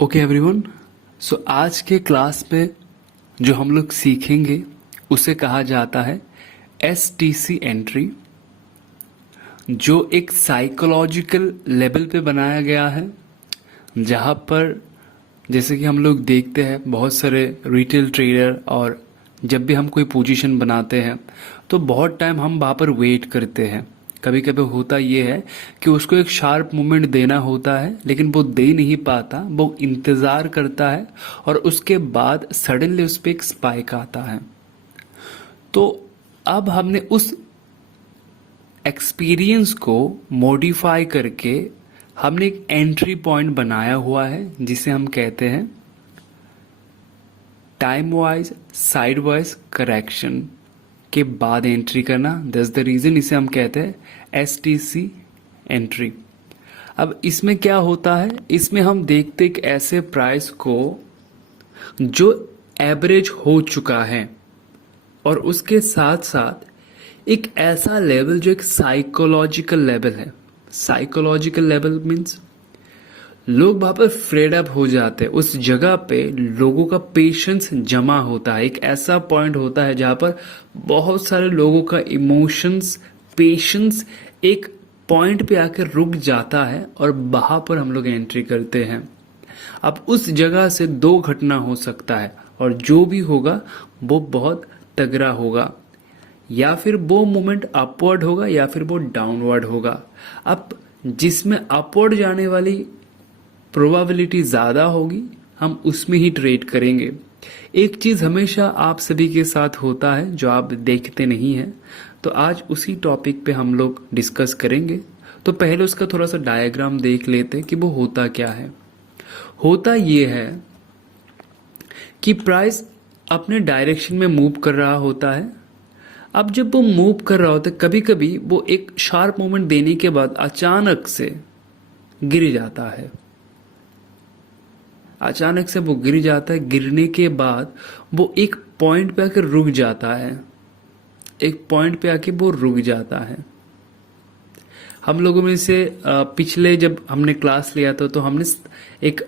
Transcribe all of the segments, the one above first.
Okay everyone. सो आज के class में जो हम लोग सीखेंगे उसे कहा जाता है STC एंट्री, जो एक साइकोलॉजिकल लेवल पे बनाया गया है, जहाँ पर जैसे कि हम लोग देखते हैं बहुत सारे रिटेल ट्रेडर, और जब भी हम कोई पोजीशन बनाते हैं तो बहुत टाइम हम वहाँ पर वेट करते हैं। कभी कभी होता ये है कि उसको एक शार्प मूवमेंट देना होता है, लेकिन वो दे नहीं पाता, वो इंतज़ार करता है और उसके बाद सडनली उस पर एक स्पाइक आता है। तो अब हमने उस एक्सपीरियंस को मॉडिफाई करके हमने एक एंट्री पॉइंट बनाया हुआ है, जिसे हम कहते हैं time wise side wise correction के बाद एंट्री करना। दैट्स द रीज़न इसे हम कहते हैं STC एंट्री। अब इसमें क्या होता है, इसमें हम देखते एक ऐसे प्राइस को जो एवरेज हो चुका है, और उसके साथ साथ एक ऐसा लेवल जो एक साइकोलॉजिकल लेवल है। साइकोलॉजिकल लेवल मीन्स लोग वहाँ पर फ्रेड अप हो जाते हैं। उस जगह पे लोगों का पेशेंस जमा होता है। एक ऐसा पॉइंट होता है जहाँ पर बहुत सारे लोगों का इमोशंस, पेशेंस एक पॉइंट पे आकर रुक जाता है, और वहाँ पर हम लोग एंट्री करते हैं। अब उस जगह से दो घटना हो सकता है, और जो भी होगा वो बहुत तगड़ा होगा। या फिर वो मोमेंट अपवर्ड होगा या फिर वो डाउनवर्ड होगा। अब जिसमें अपवर्ड जाने वाली प्रोबेबिलिटी ज़्यादा होगी, हम उसमें ही ट्रेड करेंगे। एक चीज़ हमेशा आप सभी के साथ होता है जो आप देखते नहीं हैं, तो आज उसी टॉपिक पे हम लोग डिस्कस करेंगे। तो पहले उसका थोड़ा सा डायग्राम देख लेते हैं कि वो होता क्या है। होता ये है कि प्राइस अपने डायरेक्शन में मूव कर रहा होता है। अब जब वो मूव कर रहा होता है, कभी कभी वो एक शार्प मूवमेंट देने के बाद अचानक से गिर जाता है। अचानक से वो गिर जाता है। गिरने के बाद वो एक पॉइंट पे आकर रुक जाता है। एक पॉइंट पे आके वो रुक जाता है। हम लोगों में से पिछले जब हमने क्लास लिया था तो हमने एक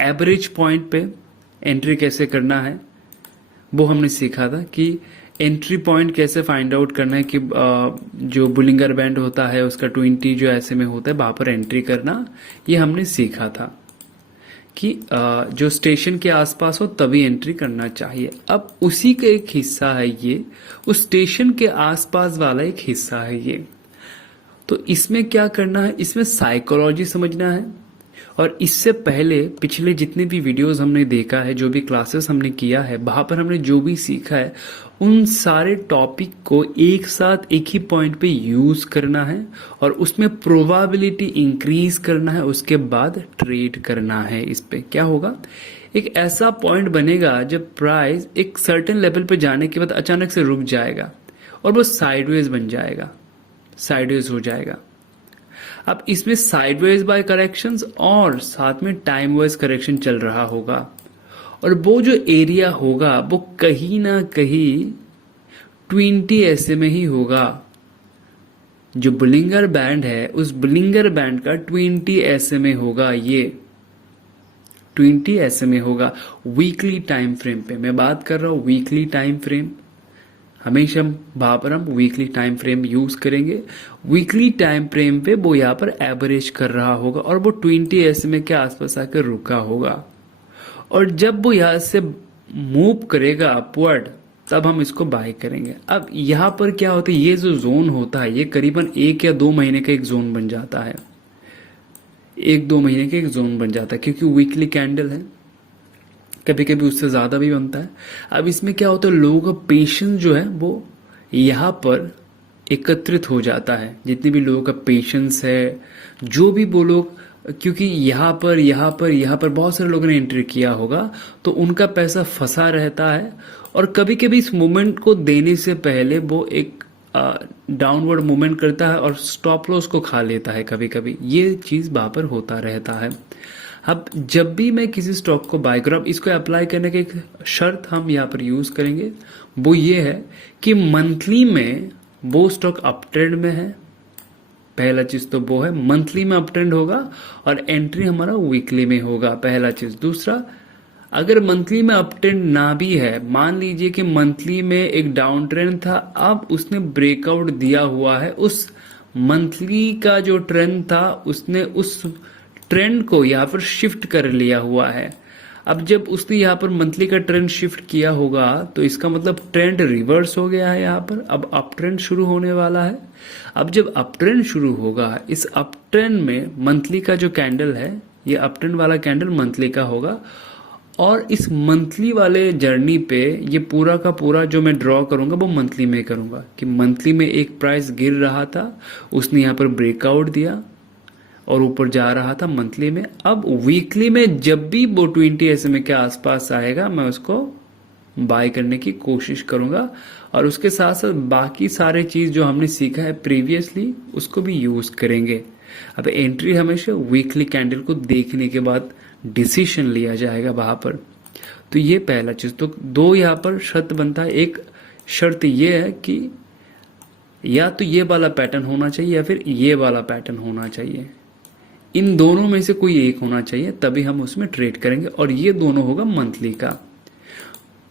एवरेज पॉइंट पे एंट्री कैसे करना है वो हमने सीखा था, कि एंट्री पॉइंट कैसे फाइंड आउट करना है, कि जो बुलिंगर बैंड होता है उसका 20 जो ऐसे में होता है वहाँ पर एंट्री करना, ये हमने सीखा था कि जो स्टेशन के आसपास हो तभी एंट्री करना चाहिए। अब उसी का एक हिस्सा है ये, उस स्टेशन के आसपास वाला एक हिस्सा है ये। तो इसमें क्या करना है, इसमें साइकोलॉजी समझना है। और इससे पहले पिछले जितने भी वीडियोस हमने देखा है, जो भी क्लासेस हमने किया है, वहाँ पर हमने जो भी सीखा है उन सारे टॉपिक को एक साथ एक ही पॉइंट पे यूज़ करना है, और उसमें प्रोबेबिलिटी इंक्रीज करना है। उसके बाद ट्रेड करना है। इस पे क्या होगा, एक ऐसा पॉइंट बनेगा जब प्राइस एक सर्टेन लेवल पे जाने के बाद अचानक से रुक जाएगा और वो साइडवेज बन जाएगा, साइडवेज हो जाएगा। अब इसमें साइडवेज बाय करेक्शंस और साथ में टाइम वाइज करेक्शन चल रहा होगा, और वो जो एरिया होगा वो कहीं ना कहीं 20 ऐसे में ही होगा। जो बुलिंगर बैंड है उस बुलिंगर बैंड का 20 ऐसे में होगा। ये 20 ऐसे में होगा वीकली टाइम फ्रेम पे। मैं बात कर रहा हूँ वीकली टाइम फ्रेम। हमेशा वहाँ पर हम वीकली टाइम फ्रेम यूज करेंगे। वीकली टाइम फ्रेम पे वो यहाँ पर एवरेज कर रहा होगा, और वो 20 SMA के आसपास आकर रुका होगा। और जब वो यहाँ से मूव करेगा अपवर्ड, तब हम इसको बाय करेंगे। अब यहाँ पर क्या होता है, ये जो जोन होता है ये करीबन 1 या 2 महीने का एक जोन बन जाता है। 1-2 महीने का एक जोन बन जाता है, क्योंकि वीकली कैंडल है, कभी कभी उससे ज़्यादा भी बनता है। अब इसमें क्या होता है, लोगों का पेशेंस जो है वो यहाँ पर एकत्रित हो जाता है। जितने भी लोगों का पेशेंस है, जो भी वो लोग, क्योंकि यहाँ पर बहुत सारे लोगों ने एंट्री किया होगा, तो उनका पैसा फंसा रहता है। और कभी कभी इस मूवमेंट को देने से पहले वो एक डाउनवर्ड मूवमेंट करता है और स्टॉप लॉस को खा लेता है। कभी कभी ये चीज़ वहाँ पर होता रहता है। अब जब भी मैं किसी स्टॉक को बाय करूँ, अब इसको अप्लाई करने की एक शर्त हम यहाँ पर यूज़ करेंगे, वो ये है कि मंथली में वो स्टॉक अप ट्रेंड में है पहला चीज तो वो है, मंथली में अप ट्रेंड होगा और एंट्री हमारा वीकली में होगा, पहला चीज। दूसरा, अगर मंथली में अप ट्रेंड ना भी है, मान लीजिए कि मंथली में एक डाउन ट्रेंड था, अब उसने ब्रेकआउट दिया हुआ है, उस मंथली का जो ट्रेंड था उसने उस ट्रेंड को यहाँ पर शिफ्ट कर लिया हुआ है। अब जब उसने यहाँ पर मंथली का ट्रेंड शिफ्ट किया होगा तो इसका मतलब ट्रेंड रिवर्स हो गया है, यहाँ पर अब अप ट्रेंड शुरू होने वाला है। अब जब अप ट्रेंड शुरू होगा, इस अप ट्रेंड में मंथली का जो कैंडल है, ये अप ट्रेंड वाला कैंडल मंथली का होगा, और इस मंथली वाले जर्नी पे ये पूरा का पूरा जो मैं ड्रॉ करूंगा वो मंथली में करूंगा कि मंथली में एक प्राइस गिर रहा था, उसने यहाँ पर ब्रेकआउट दिया और ऊपर जा रहा था मंथली में। अब वीकली में जब भी वो 20 SMA के आसपास आएगा, मैं उसको बाय करने की कोशिश करूंगा, और उसके साथ साथ बाकी सारे चीज जो हमने सीखा है प्रीवियसली उसको भी यूज करेंगे। अब एंट्री हमेशा वीकली कैंडल को देखने के बाद डिसीजन लिया जाएगा वहां पर। तो ये पहला चीज। तो दो यहाँ पर शर्त बनता है। एक शर्त ये है कि या तो ये वाला पैटर्न होना चाहिए या फिर ये वाला पैटर्न होना चाहिए, इन दोनों में से कोई एक होना चाहिए, तभी हम उसमें ट्रेड करेंगे, और ये दोनों होगा मंथली का।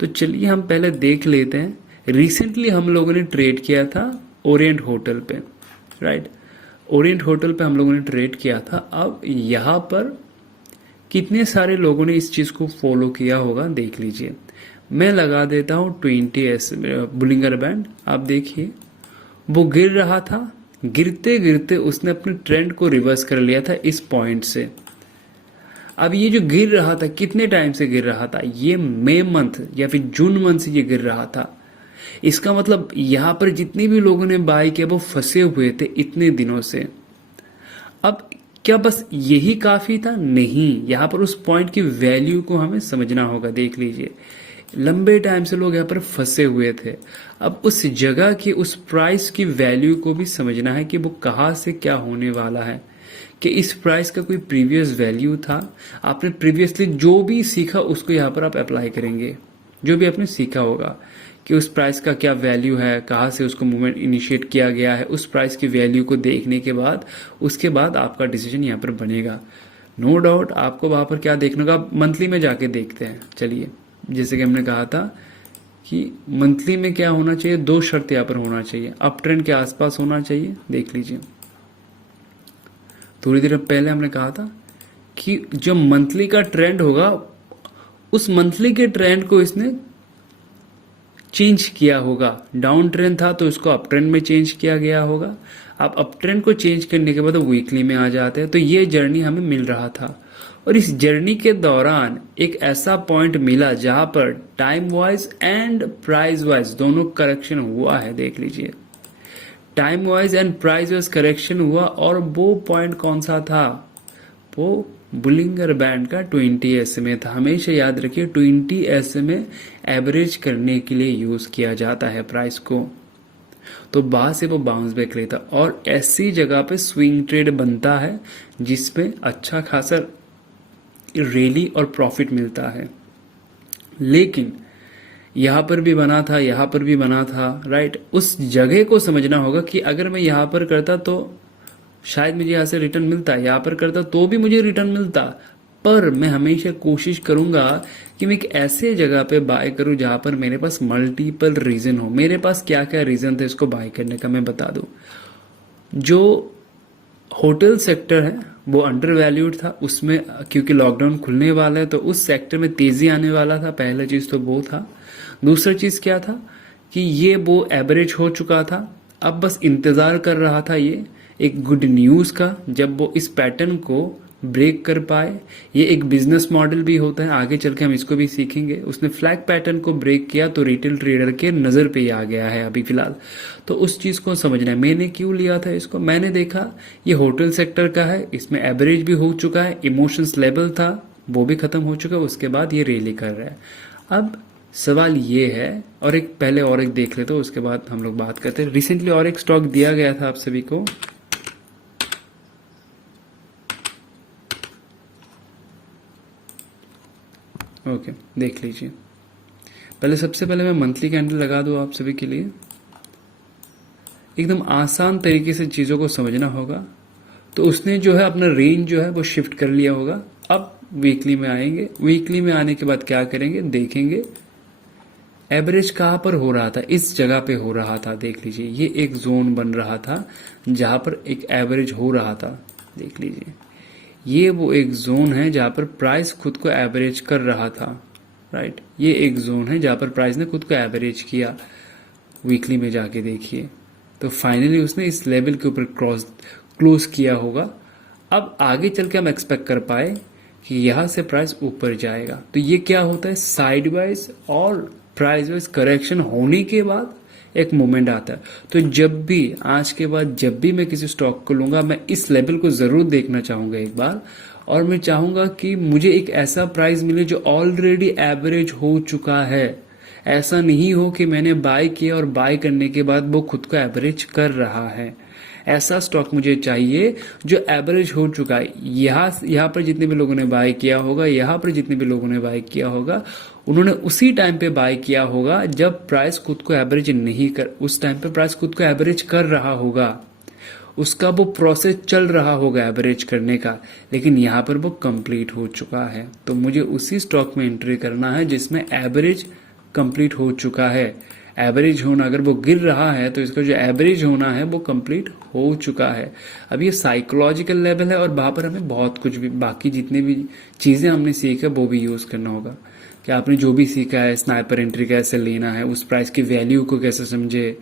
तो चलिए हम पहले देख लेते हैं। रिसेंटली हम लोगों ने ट्रेड किया था ओरिएंट होटल पे, राइट। ओरिएंट होटल पे हम लोगों ने ट्रेड किया था। अब यहाँ पर कितने सारे लोगों ने इस चीज को फॉलो किया होगा देख लीजिए। मैं लगा देता हूं 20 बुलिंगर बैंड। आप देखिए वो गिर रहा था, गिरते गिरते उसने अपने ट्रेंड को रिवर्स कर लिया था इस पॉइंट से। अब ये जो गिर रहा था, कितने टाइम से गिर रहा था, ये मई मंथ या फिर जून मंथ से ये गिर रहा था। इसका मतलब यहां पर जितने भी लोगों ने बाय किया वो फंसे हुए थे इतने दिनों से। अब क्या बस यही काफी था? नहीं, यहां पर उस पॉइंट की वैल्यू को हमें समझना होगा। देख लीजिए, लंबे टाइम से लोग यहाँ पर फंसे हुए थे। अब उस जगह की, उस प्राइस की वैल्यू को भी समझना है कि वो कहाँ से क्या होने वाला है, कि इस प्राइस का कोई प्रीवियस वैल्यू था। आपने प्रीवियसली जो भी सीखा उसको यहाँ पर आप अप्लाई करेंगे। जो भी आपने सीखा होगा कि उस प्राइस का क्या वैल्यू है, कहाँ से उसको मूवमेंट इनिशिएट किया गया है, उस प्राइस की वैल्यू को देखने के बाद उसके बाद आपका डिसीजन यहाँ पर बनेगा। नो डाउट आपको वहाँ पर क्या देखने का, मंथली में जाके देखते हैं। चलिए, जैसे कि हमने कहा था कि मंथली में क्या होना चाहिए, दो शर्त यहाँ पर होना चाहिए, अप ट्रेंड के आसपास होना चाहिए। देख लीजिए, थोड़ी देर पहले हमने कहा था कि जो मंथली का ट्रेंड होगा, उस मंथली के ट्रेंड को इसने चेंज किया होगा। डाउन ट्रेंड था तो इसको अप ट्रेंड में चेंज किया गया होगा। आप अप ट्रेंड को चेंज करने के बाद वीकली में आ जाते हैं। तो ये जर्नी हमें मिल रहा था, और इस जर्नी के दौरान एक ऐसा पॉइंट मिला जहां पर time wise and price wise दोनों करेक्शन हुआ है। देख लीजिए, time wise and price wise correction हुआ, और वो पॉइंट कौन सा था, वो बुलिंगर बैंड का 20 SMA था। हमेशा याद रखिए 20 SMA एवरेज करने के लिए यूज किया जाता है प्राइस को। तो वहां से वो बाउंस बैक लेता, और ऐसी जगह पे स्विंग ट्रेड बनता है जिसमें अच्छा खासा रैली और प्रॉफिट मिलता है। लेकिन यहां पर भी बना था, यहां पर भी बना था, राइट। उस जगह को समझना होगा कि अगर मैं यहां पर करता तो शायद मुझे यहां से रिटर्न मिलता, यहां पर करता तो भी मुझे रिटर्न मिलता, पर मैं हमेशा कोशिश करूंगा कि मैं एक ऐसे जगह पे बाय करूं जहां पर मेरे पास मल्टीपल रीजन हो। मेरे पास क्या क्या रीजन थे इसको बाय करने का मैं बता दूं। जो होटल सेक्टर है वो अंडर वैल्यूड था, उसमें क्योंकि लॉकडाउन खुलने वाला है तो उस सेक्टर में तेजी आने वाला था। पहला चीज तो वो था। दूसरा चीज क्या था कि ये वो एवरेज हो चुका था, अब बस इंतजार कर रहा था ये एक गुड न्यूज का, जब वो इस पैटर्न को ब्रेक कर पाए। ये एक बिजनेस मॉडल भी होता है, आगे चल के हम इसको भी सीखेंगे। उसने फ्लैग पैटर्न को ब्रेक किया तो रिटेल ट्रेडर के नजर पे ही आ गया है अभी फिलहाल। तो उस चीज को समझना है। मैंने क्यों लिया था इसको, मैंने देखा ये होटल सेक्टर का है, इसमें एवरेज भी हो चुका है, इमोशंस लेवल था वो भी खत्म हो चुका है, उसके बाद ये रैली कर रहा है। अब सवाल ये है, और एक पहले और एक देख लेते, उसके बाद हम लोग बात करते हैं। रिसेंटली और एक स्टॉक दिया गया था आप सभी को, ओके देख लीजिए। पहले सबसे पहले मैं मंथली कैंडल लगा दूं आप सभी के लिए। एकदम आसान तरीके से चीज़ों को समझना होगा। तो उसने जो है अपना रेंज जो है वो शिफ्ट कर लिया होगा। अब वीकली में आएंगे, वीकली में आने के बाद क्या करेंगे, देखेंगे एवरेज कहाँ पर हो रहा था, इस जगह पे हो रहा था। देख लीजिए ये एक जोन बन रहा था जहाँ पर एक एवरेज हो रहा था। देख लीजिए ये वो एक जोन है जहाँ पर प्राइस खुद को एवरेज कर रहा था। राइट, ये एक जोन है जहाँ पर प्राइस ने खुद को एवरेज किया। वीकली में जाके देखिए तो फाइनली उसने इस लेवल के ऊपर क्लोज किया होगा। अब आगे चल के हम एक्सपेक्ट कर पाए कि यहाँ से प्राइस ऊपर जाएगा। तो ये क्या होता है, साइड वाइज और प्राइस वाइज करेक्शन होने के बाद एक मोमेंट आता है। तो जब भी आज के बाद जब भी मैं किसी स्टॉक को लूंगा, मैं इस लेवल को जरूर देखना चाहूंगा एक बार, और मैं चाहूंगा कि मुझे एक ऐसा प्राइस मिले जो ऑलरेडी एवरेज हो चुका है। ऐसा नहीं हो कि मैंने बाय किया और बाय करने के बाद वो खुद को एवरेज कर रहा है। ऐसा स्टॉक मुझे चाहिए जो एवरेज हो चुका है। यहाँ पर जितने भी लोगों ने बाय किया होगा, यहाँ पर जितने भी लोगों ने बाय किया होगा, उन्होंने उसी टाइम पे बाय किया होगा जब प्राइस खुद को एवरेज नहीं कर, उस टाइम पे प्राइस खुद को एवरेज कर रहा होगा, उसका वो प्रोसेस चल रहा होगा एवरेज करने का, लेकिन यहाँ पर वो कंप्लीट हो चुका है। तो मुझे उसी स्टॉक में एंट्री करना है जिसमें एवरेज कंप्लीट हो चुका है। एवरेज होना, अगर वो गिर रहा है तो इसका जो एवरेज होना है वो कंप्लीट हो चुका है। अब ये साइकोलॉजिकल लेवल है और वहाँ पर हमें बहुत कुछ भी, बाकी जितने भी चीज़ें हमने सीखा वो भी यूज़ करना होगा। कि आपने जो भी सीखा है, स्नाइपर एंट्री कैसे लेना है, उस प्राइस की वैल्यू को कैसे समझे,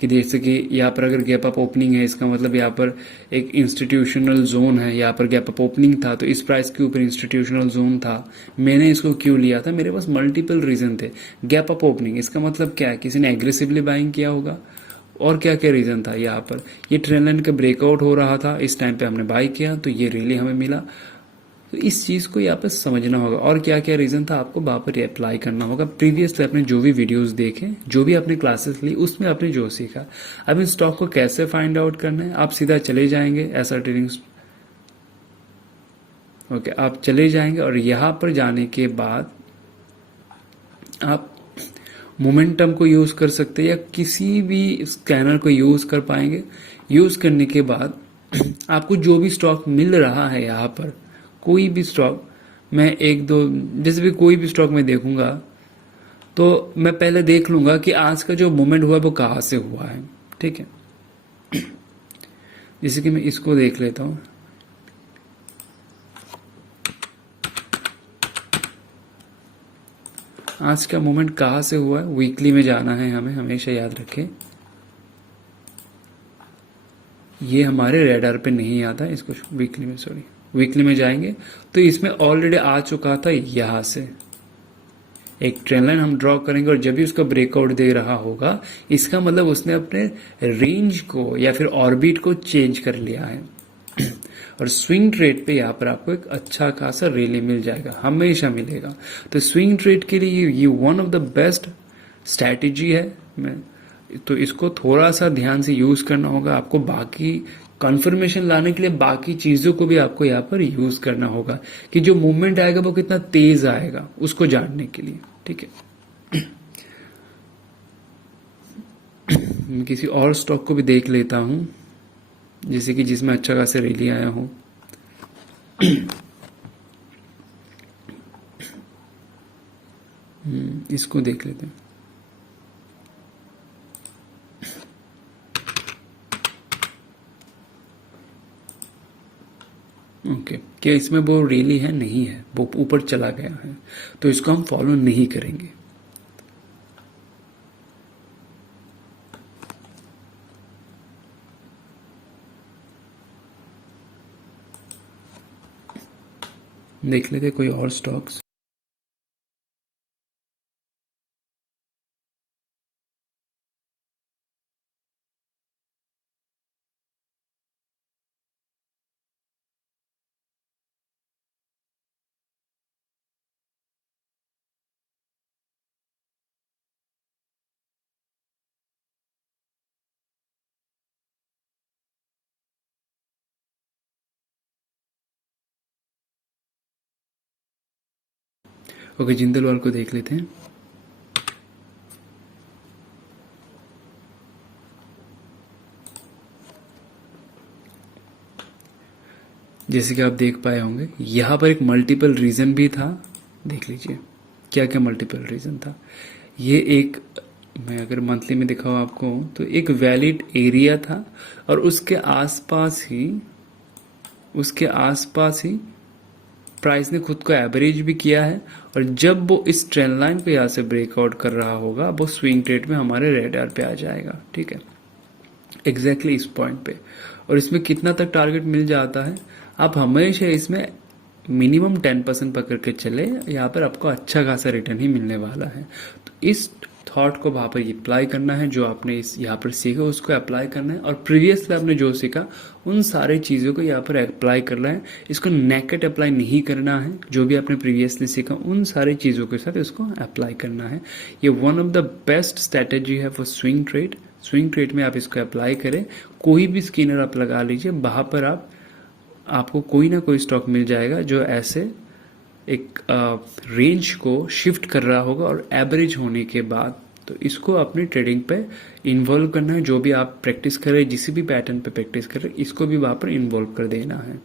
कि जैसे कि यहाँ पर अगर गैप अप ओपनिंग है, इसका मतलब यहाँ पर एक इंस्टीट्यूशनल जोन है, यहाँ पर गैप अप ओपनिंग था तो इस प्राइस के ऊपर इंस्टीट्यूशनल जोन था, मैंने इसको क्यों लिया था, मेरे पास मल्टीपल रीजन थे। गैप अप ओपनिंग इसका मतलब क्या है, किसी ने एग्रेसिवली बाइंग किया होगा, और क्या क्या रीजन था। यहाँ पर ये ट्रेंड लाइन का ब्रेकआउट हो रहा था, इस टाइम पे हमने बाई किया तो ये रियली हमें मिला। तो इस चीज़ को यहाँ पर समझना होगा, और क्या क्या रीज़न था आपको वहाँ पर अप्लाई करना होगा। प्रीवियसली आपने जो भी वीडियोस देखे, जो भी आपने क्लासेस ली, उसमें आपने जो सीखा। अब इन स्टॉक को कैसे फाइंड आउट करना है, आप सीधा चले जाएंगे ऐसा ट्रेडिंग, ओके, आप चले जाएंगे और यहाँ पर जाने के बाद आप मोमेंटम को यूज़ कर सकते हैं या किसी भी स्कैनर को यूज़ कर पाएंगे। यूज़ करने के बाद आपको जो भी स्टॉक मिल रहा है यहाँ पर, कोई भी स्टॉक, मैं एक दो, जैसे भी कोई भी स्टॉक मैं देखूंगा तो मैं पहले देख लूंगा कि आज का जो मूवमेंट हुआ है वो कहाँ से हुआ है। ठीक है, जैसे कि मैं इसको देख लेता हूँ। आज का मूवमेंट कहाँ से हुआ है, वीकली में जाना है हमें, हमेशा याद रखें। ये हमारे रेडार पे नहीं आता, इसको वीकली में, सॉरी, वीकली में जाएंगे तो इसमें ऑलरेडी आ चुका था। यहाँ से एक ट्रेंड लाइन हम ड्रॉ करेंगे और जब भी उसका ब्रेकआउट दे रहा होगा, इसका मतलब उसने अपने रेंज को या फिर ऑर्बिट को चेंज कर लिया है। और स्विंग ट्रेड पे यहाँ पर आपको एक अच्छा खासा रैली मिल जाएगा, हमेशा मिलेगा। तो स्विंग ट्रेड के लिए ये one of the best strategy है। मैं तो इसको थोड़ा सा ध्यान से यूज करना होगा आपको। बाकी कंफर्मेशन लाने के लिए बाकी चीजों को भी आपको यहाँ पर यूज करना होगा कि जो मूवमेंट आएगा वो कितना तेज आएगा, उसको जानने के लिए। ठीक है, मैं किसी और स्टॉक को भी देख लेता हूँ, जैसे कि जिसमें अच्छा खासा रैली आया हो। इसको देख लेते हैं। ओके, क्या इसमें वो रैली है, नहीं है, वो ऊपर चला गया है, तो इसको हम फॉलो नहीं करेंगे। देख लेते कोई और स्टॉक्स। ओके, जिंदल वाल को देख लेते हैं। जैसे कि आप देख पाए होंगे यहाँ पर एक मल्टीपल रीजन भी था। देख लीजिए क्या क्या मल्टीपल रीजन था। ये एक, मैं अगर मंथली में दिखाऊँ आपको, तो एक वैलिड एरिया था और उसके आसपास ही प्राइस ने खुद को एवरेज भी किया है। और जब वो इस ट्रेंड लाइन को यहाँ से ब्रेकआउट कर रहा होगा, वो स्विंग ट्रेड में हमारे रेडार पे आ जाएगा। ठीक है, एग्जैक्टली इस पॉइंट पे। और इसमें कितना तक टारगेट मिल जाता है, आप हमेशा इसमें मिनिमम 10% पकड़ के चले, यहाँ पर आपको अच्छा खासा रिटर्न ही मिलने वाला है। तो इस थॉट को वहाँ पर अप्लाई करना है, जो आपने इस यहाँ पर सीखा उसको अप्लाई करना है, और प्रीवियसली आपने जो सीखा उन सारी चीज़ों को यहाँ पर अप्लाई करना है। इसको नेकेट अप्लाई नहीं करना है, जो भी आपने प्रीवियसली सीखा उन सारी चीज़ों के साथ इसको अप्लाई करना है। ये one of the best strategy है for swing trade. Swing trade में आप इसको अप्लाई करें, कोई भी स्किनर आप लगा लीजिए, वहाँ पर आपको कोई ना कोई स्टॉक मिल जाएगा जो ऐसे एक रेंज को शिफ्ट कर रहा होगा और एवरेज होने के बाद। तो इसको अपनी ट्रेडिंग पे इन्वॉल्व करना है। जो भी आप प्रैक्टिस कर रहे हैं, जिस भी पैटर्न पे प्रैक्टिस कर रहे हैं, इसको भी वहाँ पर इन्वॉल्व कर देना है।